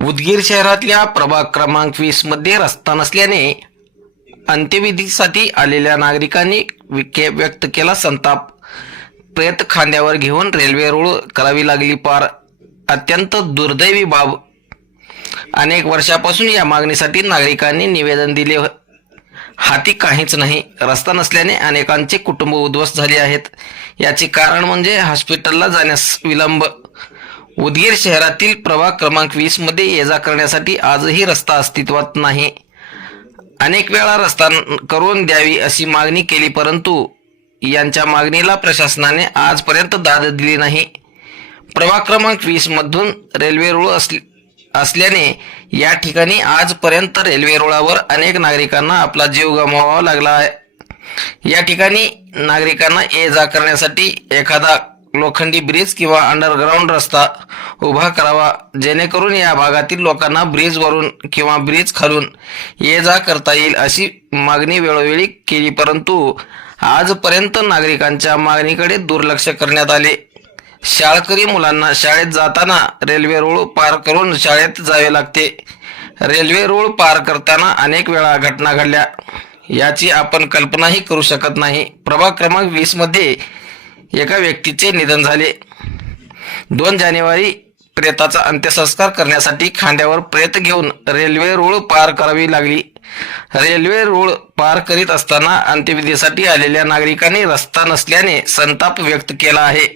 उदगीर शहरातल्या प्रभाग क्रमांक 20 मध्ये रस्ता नसल्याने अंत्यविधीसाठी आलेल्या नागरिकांनी व्यक्त केला संताप। प्रेत खांद्यावर घेऊन रेल्वे रोड करावी लागली पार। अत्यंत दुर्दैवी बाब। अनेक वर्षापासून या मागणीसाठी नागरिकांनी निवेदन दिले, हाती काहीच नाही। रस्ता नसल्याने अनेकांचे कुटुंब उद्ध्वस्त झाले आहेत। याचे कारण म्हणजे हॉस्पिटलला जाण्यास विलंब। उदगीर शहरातील प्रभाग क्रमांक 20 मध्ये ये जा करण्यासाठी आजही रस्ता अस्तित्वात नाही। अनेक वेळा रस्ता करून द्यावी अशी मागणी केली, परंतु यांच्या मागणीला प्रशासनाने आजपर्यंत दाद दिली नाही। प्रभाग क्रमांक 20 मधून रेल्वे रुळ असल्याने या ठिकाणी आजपर्यंत रेल्वे रुळावर अनेक नागरिकांना आपला जीव गमवावा लागला आहे। या ठिकाणी नागरिकांना ये जा करण्यासाठी एखादा लोखंडी ब्रिज किंवा अंडरग्राउंड रस्ता उभा करावा, जेणेकरून या भागातील लोकांना ब्रिज वरून किंवा ब्रिज खालून ये जा करता येईल अशी मागणी वेळोवेळी केली, परंतु आजपर्यंत नागरिकांच्या मागणीकडे दुर्लक्ष करण्यात आले। शाळकरी मुलांना शाळेत जाताना रेल्वे रुळ पार करून शाळेत जावे लागते। रेल्वे रुळ पार करताना अनेक वेळा घटना घडल्या, याची आपण कल्पनाही करू शकत नाही। प्रभाग क्रमांक 20 मध्ये एका व्यक्तीचे निधन झाले। 2 जानेवारी प्रेताचा अंत्यसंस्कार करण्यासाठी खांद्यावर प्रेत घेऊन रेल्वे रुळ पार करावी लागली। रेल्वे रुळ पार करीत असताना अंत्यविधीसाठी आलेल्या नागरिकांनी रस्ता नसल्याने संताप व्यक्त केला आहे।